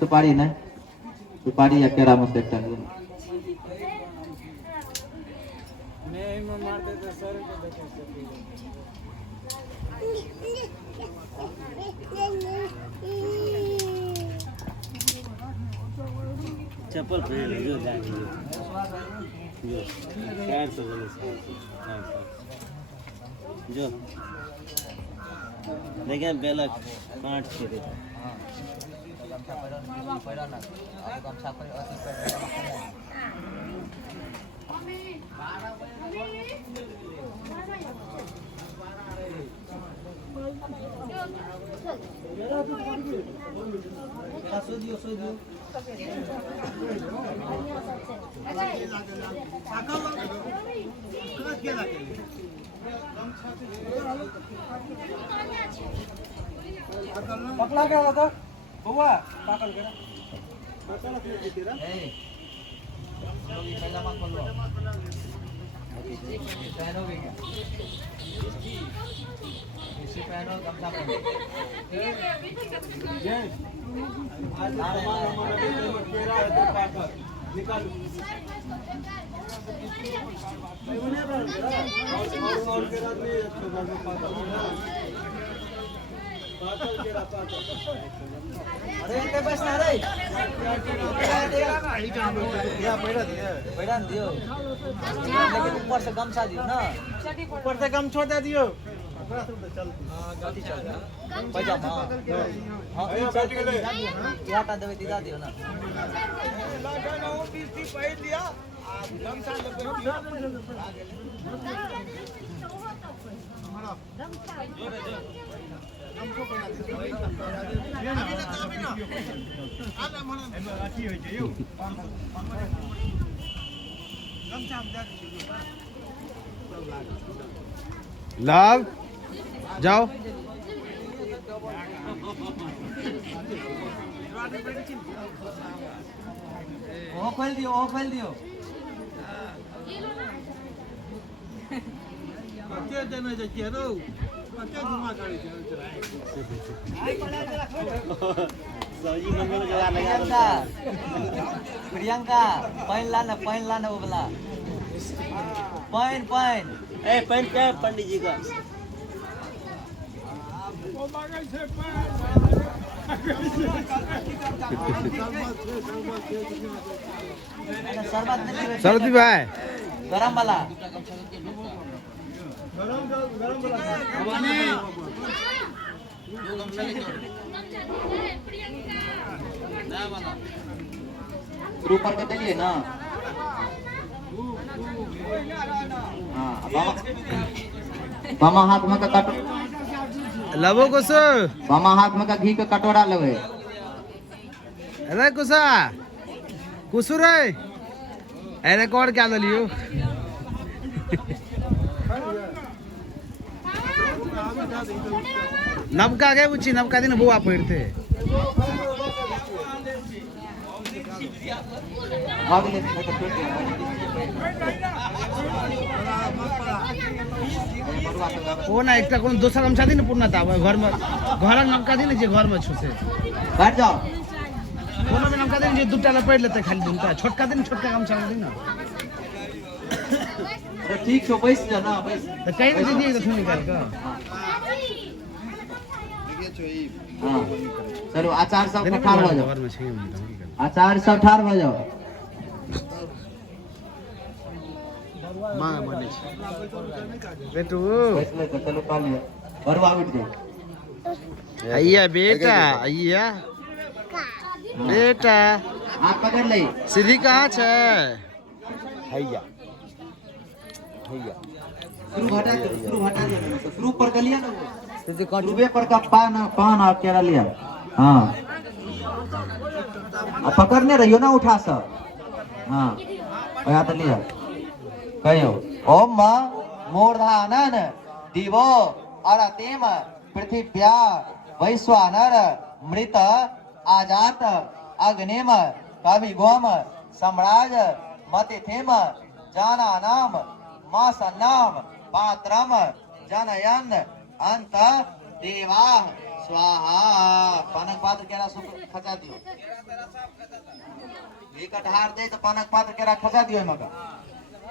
सुपारी नहीं, सुपारी या केरा में से एक टांग चप्पल पहन लो जो जाके जो पैर से जो देखिए बेला काट के दे पकला क्या होता बुआ पाकल के ए पहला मत बोलो पहनो भी क्या इसी पहनो गमछा पहनो ये तेरा है तो पाकल निकाल और के रात में अरे इनके पास ना रे पैरा दियो लेकिन ऊपर से गमछा दियो ना ऊपर से गम छोड़ दियो गलती चल पैजामा हां क्या टा देवे दिला दियो ना लाटा ना 20 पैर दिया गमछा लव जाओ ओ खोल दियो क्या देना चाहिए रो क्या घुमा गाड़ी चलाए सब्जी मंगल जला लगा प्रियंका पैन लाना वो वाला पैन ए पैन क्या पंडित जी का सरदी भाई गरम वाला ऊपर के चलिए ना। हाँ बामा हाथ में का कट लबो कुछ बामा हाथ में का घी का कटोरा लगे। अरे कुसा कुसु रे अरे कौन क्या लियो नबका गए बुची नबका दिन बुआ पड़ते वो ना एक कोन दोसर गमछा दिन पूर्ण था घर में घर नबका दिन जे घर में छुसे बैठ जाओ कोनो में नबका दिन जे दुटा लपेट लेते खाली दुटा छोटका दिन छोटका गमछा दिन ना तो ठीक छो बैठ जा ना बैठ तो कहीं ना दीजिए तो थोड़ी निकाल का हाँ चलो आचार सब ठार हो जाओ घर में 6 मिनट आचार सब ठार हो जाओ मां माने बेटू बैठ ले तो चलो पा लिया बरवा उठ जाओ अय्या बेटा अय्या बेटा हाथ पकड़ ले सीधी कहाँ छे हैया हैया शुरू हटा दे शुरू पर कर लिया ना सीधे शुरू पर का पान और केरा लिया। हाँ अब पकड़ने रहियो ना उठा सब। हाँ यहाँ तो लिया कहो ओम मूर्धानन दिवो अरतिम पृथिव्या वैश्वानर मृत आजात अग्निम कविगोम सम्राज मतिथिम जानानाम मासन्नाम पात्रम जनयन अंत देवा स्वाहा पानक पात्र केरा सब खचा दियो ये कटहार दे तो पानक पात्र केरा खचा दियो एमा का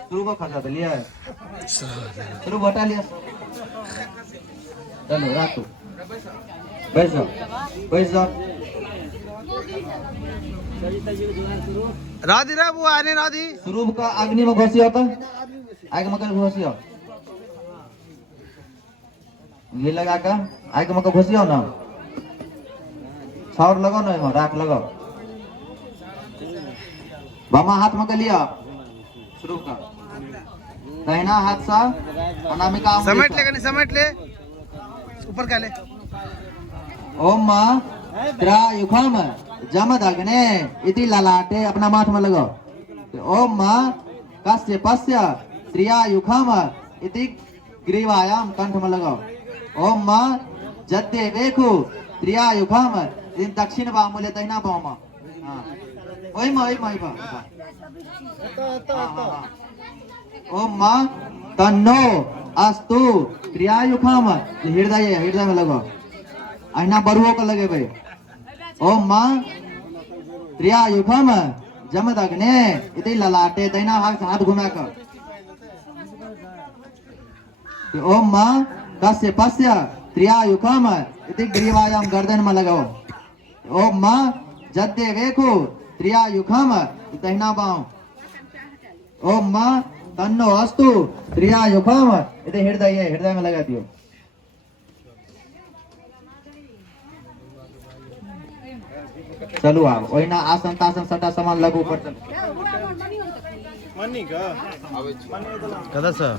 शुरू को खचा दिया शुरू बटा लिया चलो रातू बैठ जाओ राधी रा वो आने राधी शुरू का अग्नि में घोसी होता आग में कर घोसी हो ये लगा का आग में घोसी हो ना छावर लगाओ ना राख लगाओ बामा हाथ में कर लिया शुरू का दाहिना हाथ सा अनामिका समेट ले नहीं समेट ले ऊपर का ले ओम त्रा युखम जमदग्ने इति ललाटे अपना माथ में लगाओ ओम कस्य पस्य त्रिया युखम इति ग्रीवायाम कंठ में लगाओ ओम जद्दे वेखु त्रिया युखम इन दक्षिण बामुले दहिना बाम हां ओई मा ओम तन्नो अस्तु त्रिया युखम हृदय में लगाओ अहिना बरुओं को लगे भाई ओम त्रिया युखम जमदग्ने इति ललाटे दैना हाथ घुमा कर ओम कस्य पस्य त्रिया युखम इति ग्रीवायाम गर्दन में लगाओ ओम जद्दे वेखु त्रिया युखम दैना बाम ओम तन्नो अस्तु त्रिया युखम इति हृदय में लगा दियो चलो आप ओहिना आसन तासन सटा सामान लगू पर चल मनी का कदा सा